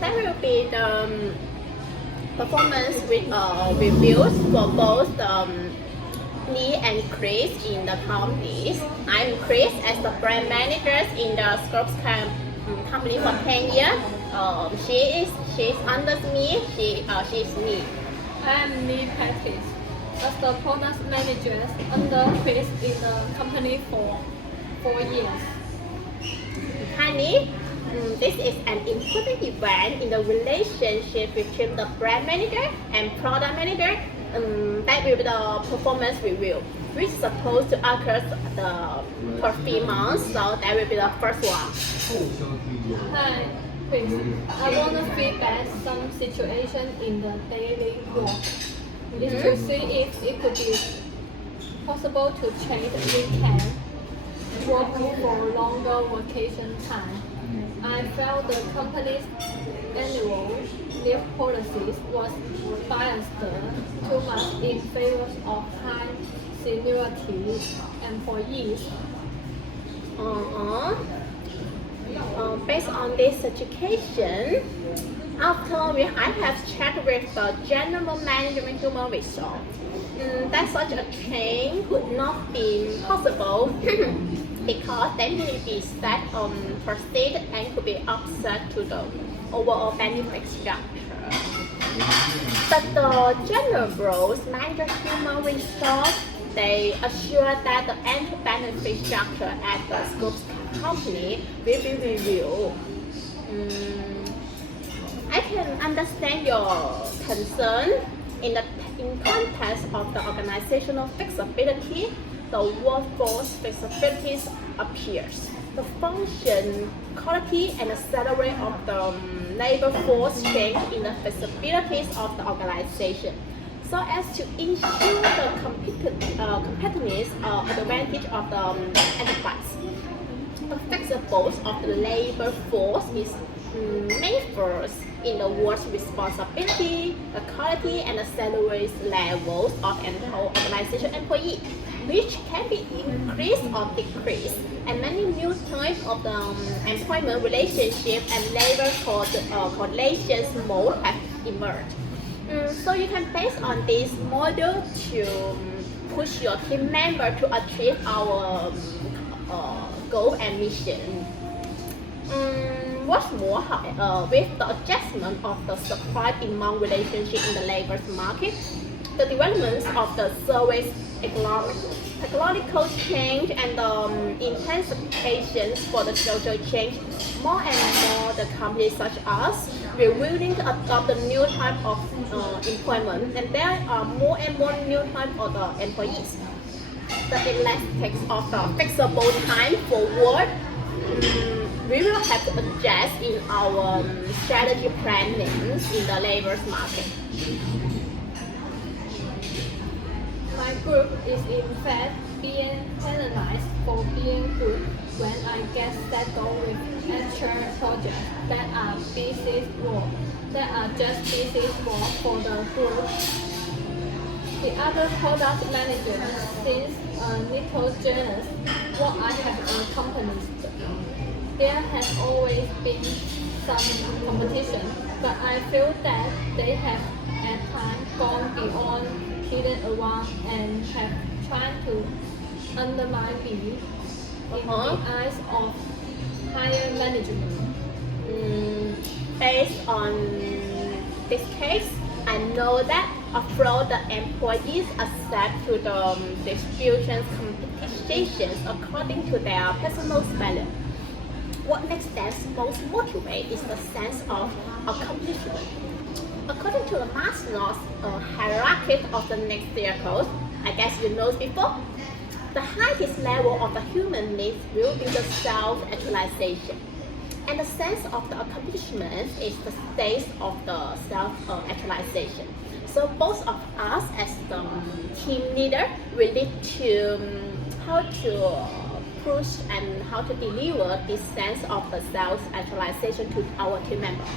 That will be the performance with reviews for both me and Chris in the companies. I'm Chris as the brand manager in the Scopes company for 10 years. She's under me. She's me. I'm Lee Patrick, as the product manager under Chris in the company for 4 years. Honey, this is an important event in the relationship between the brand manager and product manager. That will be the performance review, which is supposed to occur per 3 months. So that will be the first one. Hi, Chris. I want to feedback some situation in the daily work. Is to see if it could be possible to change weekend work for longer vacation time. I felt the company's annual leave policies was biased too much in favor of high seniority employees. Based on this education, after I have checked with the general management human resource, that such a change would not be possible because then will be set proceed and could be offset to the overall benefit structure. But the general manager human resource, they assure that the end benefit structure at the Scopes company will be reviewed. I can understand your concern in context of the organizational flexibility. The workforce flexibilities appears. The function, quality, and the salary of the labor force change in the flexibilities of the organization, so as to ensure the competitiveness advantage of the enterprise. The flexibility of the labor force is manifest in the work's responsibility, the quality, and the salary levels of an organization employee, which can be increased or decreased, and many new types of the employment relationship and labor correlations mode have emerged. So you can base on this model to push your team member to achieve our goal and mission. What's more, with the adjustment of the supply-demand relationship in the labor market, the development of the service technological change and the intensification for the social change, more and more the companies such as will willing to adopt the new type of employment, and there are more and more new type of the employees. The elasticity of the flexible time for work, we will have to adjust in our strategy planning in the labor market. My group is in fact being penalized for being good when I get settled with actual projects that are just busy work for the group. The other product manager seems a little jealous what I have accomplished. There has always been some competition, but I feel that they have at times gone beyond hidden around and have tried to undermine me in the eyes of higher management. Based on this case, I know that although the employees accept to the distribution competitions according to their personal value, what makes them most motivated is the sense of accomplishment. According to the Maslow's hierarchy of the next circles, I guess you know before, the highest level of the human needs will be the self-actualization. And the sense of the accomplishment is the state of the self-actualization. So both of us as the team leader will need to how to push and how to deliver this sense of the self-actualization to our team members.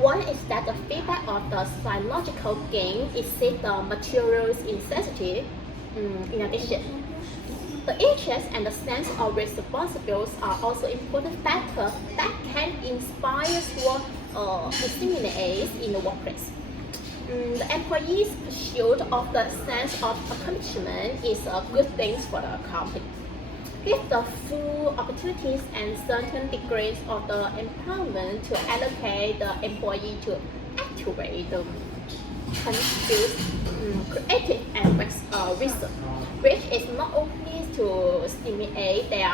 One is that the feedback of the psychological gain exceeds the materials intensity. In addition, The interest and the sense of responsibility are also important factors that can inspire or stimulate in the workplace. The employee's pursuit of the sense of accomplishment is a good thing for the company. Give the full opportunities and certain degrees of the empowerment to allocate the employee to activate the contribute creative and research, which is not only to stimulate their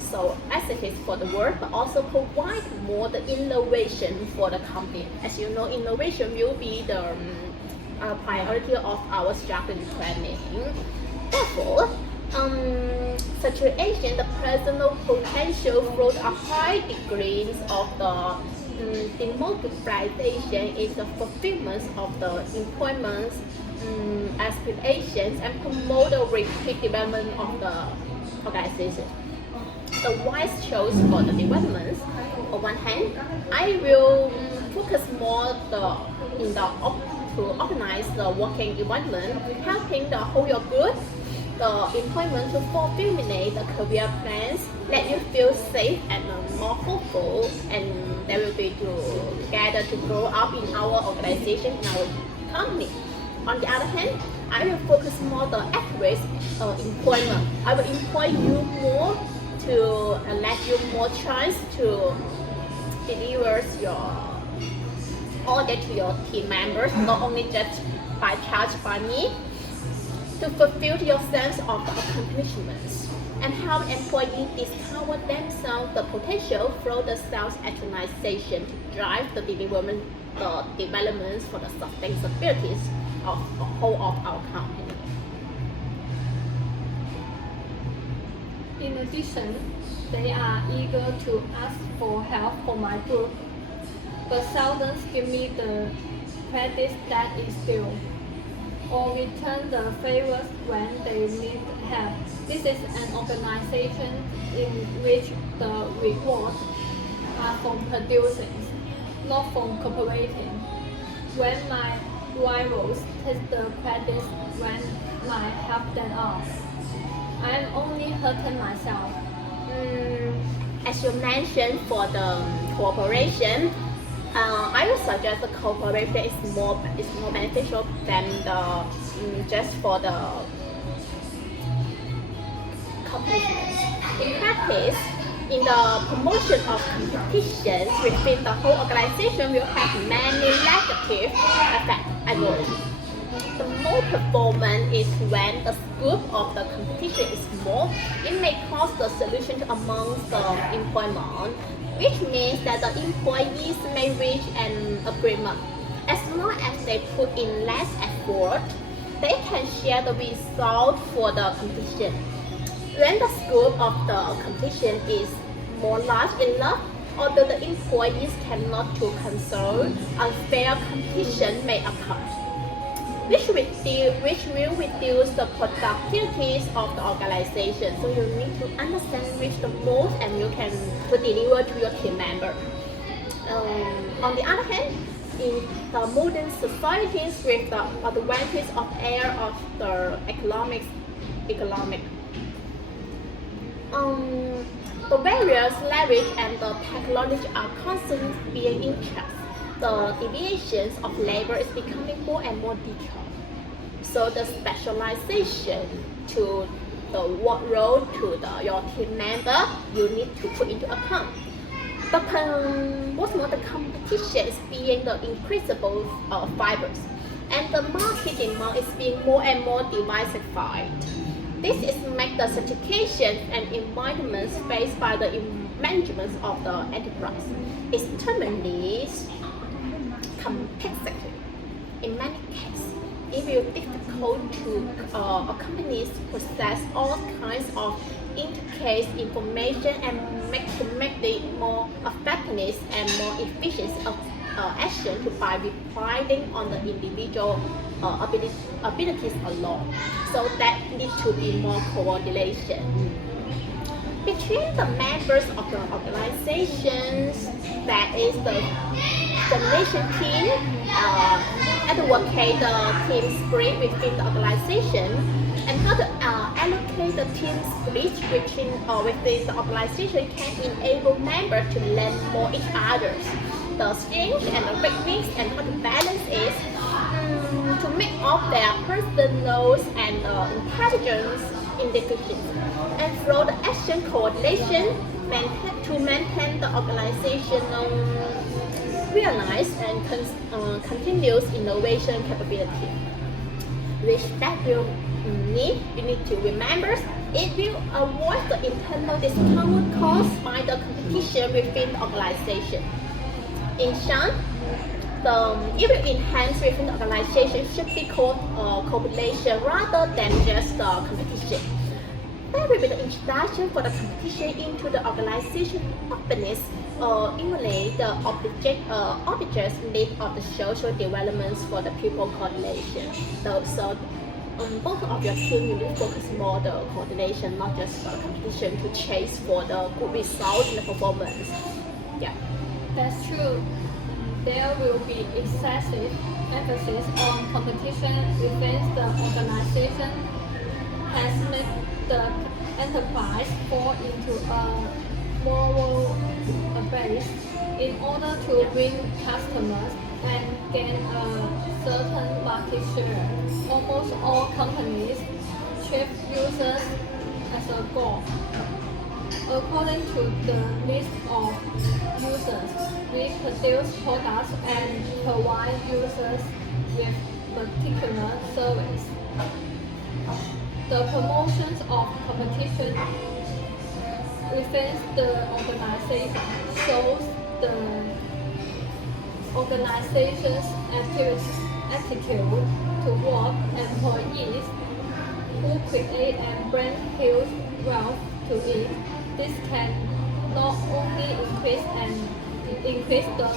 so aesthetics for the work, but also provide more the innovation for the company. As you know, innovation will be the priority of our strategy planning. Therefore, situation the personal potential through a high degrees of the democratization is the fulfillment of the employment aspirations and promote the rapid development of the organization. The wise choice for the development. On one hand, I will focus more to organize the working environment, helping the whole group, the employment to formulate the career plans, let you feel safe and more hopeful, and they will be together to grow up in our organization, in our company. On the other hand, I will focus more the accurate employment. I will employ you more to let you more chance to deliver your order to your team members, not only just by charge by me, to fulfill your sense of accomplishments and help employees discover themselves the potential through the self-actualization to drive the developments for the sustainability of the whole of our company. In addition, they are eager to ask for help from my group, but seldom give me the credit that is due, or return the favors when they need help. This is an organization in which the rewards are from producing, not from cooperating. When my rivals take the credit when I help them out, I am only hurting myself. As you mentioned, for the cooperation, I would suggest the cooperation is more beneficial than the just for the competitiveness. In practice, in the promotion of competition within the whole organization will have many negative effects and goals. The more performance is when the scope of the competition is small. It may cause the solution amongst the employment, which means that the employees may reach an agreement. As long as they put in less effort, they can share the result for the competition. When the scope of the competition is more large enough, although the employees cannot to concern, unfair competition may occur, which will reduce the productivity of the organization. So you need to understand which the most and you can deliver to your team member. On the other hand, in the modern societies with the advantage of air of the economic, the various language and the technology are constantly being increased. The deviations of labor is becoming more and more detailed. So the specialization to the work role to your team member, you need to put into account. The most of the competition is being the increasable fibers, and the market demand is being more and more diversified. This is make the certification and environments faced by the management of the enterprise extremely complexity. In many cases, it will be difficult to companies process all kinds of intricate information and make the more effectiveness and more efficient of action by relying on the individual abilities alone. So that needs to be more coordination between the members of the organizations. That is the coordination team, advocate the team spirit within the organization, and how to allocate the team spirit within the organization can enable members to learn more each other, the strengths and the weaknesses, and how to balance it to make up their personal and intelligence indications, and through the action coordination to maintain the organizational realize and continuous innovation capability, which that will need you need to remember it will avoid the internal discomfort caused by the competition within the organization. In short, it will enhance within the organization should be called cooperation rather than just competition. That will be the introduction for the competition into the organization openness emulate the objects need of the social developments for the people coordination. So both of your team you need to focus more the coordination, not just for the competition to chase for the good result in the performance. Yeah. That's true. There will be excessive emphasis on competition within the organization has made the enterprise fall into a moral abyss. In order to win customers and gain a certain market share, almost all companies treat users as a goal. According to the list of users, we produce products and provide users with particular service. The promotions of competition within the organization shows the organization's attitude toward employees who create and bring huge wealth to it. This can not only increase the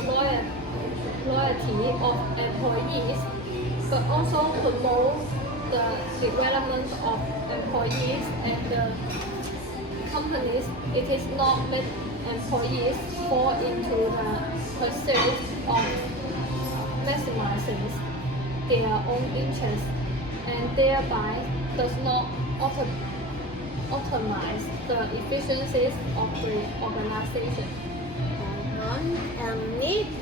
loyalty of employees, but also promote the development of employees and the companies. It is not make employees fall into the pursuit of maximizing their own interests and thereby does not optimize the efficiencies of the organization.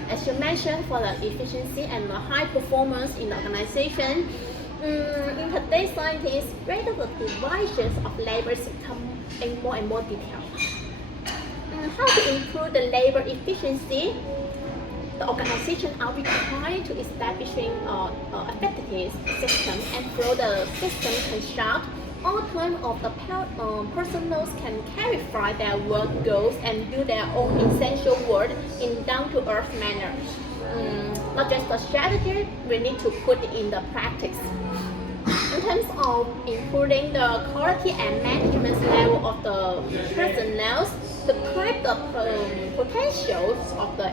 As you mentioned, for the efficiency and the high performance in the organization, in today's scientists rate the divisions of labor system in more and more detail. How to improve the labor efficiency? The organization are required to establishing effective system, and through the system construct, all time of the personnel can clarify their work goals and do their own essential work in down-to-earth manner. Not just the strategy, we need to put it in the practice. In terms of improving the quality and management level of the personnel, to create the potentials of the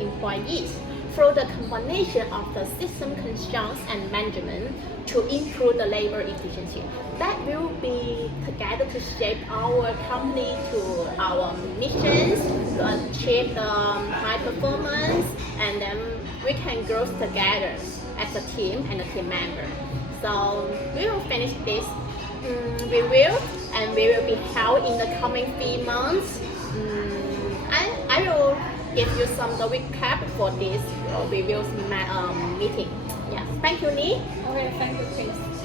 employees through the combination of the system constructs and management to improve the labor efficiency. That will be together to shape our company to our missions, to achieve the high performance, and then we can grow together as a team and a team member. So we will finish this. We will be held in the coming 3 months. I will give you some the recap for this reviews meeting. Yes, thank you, Lee. Okay, thank you, Chris.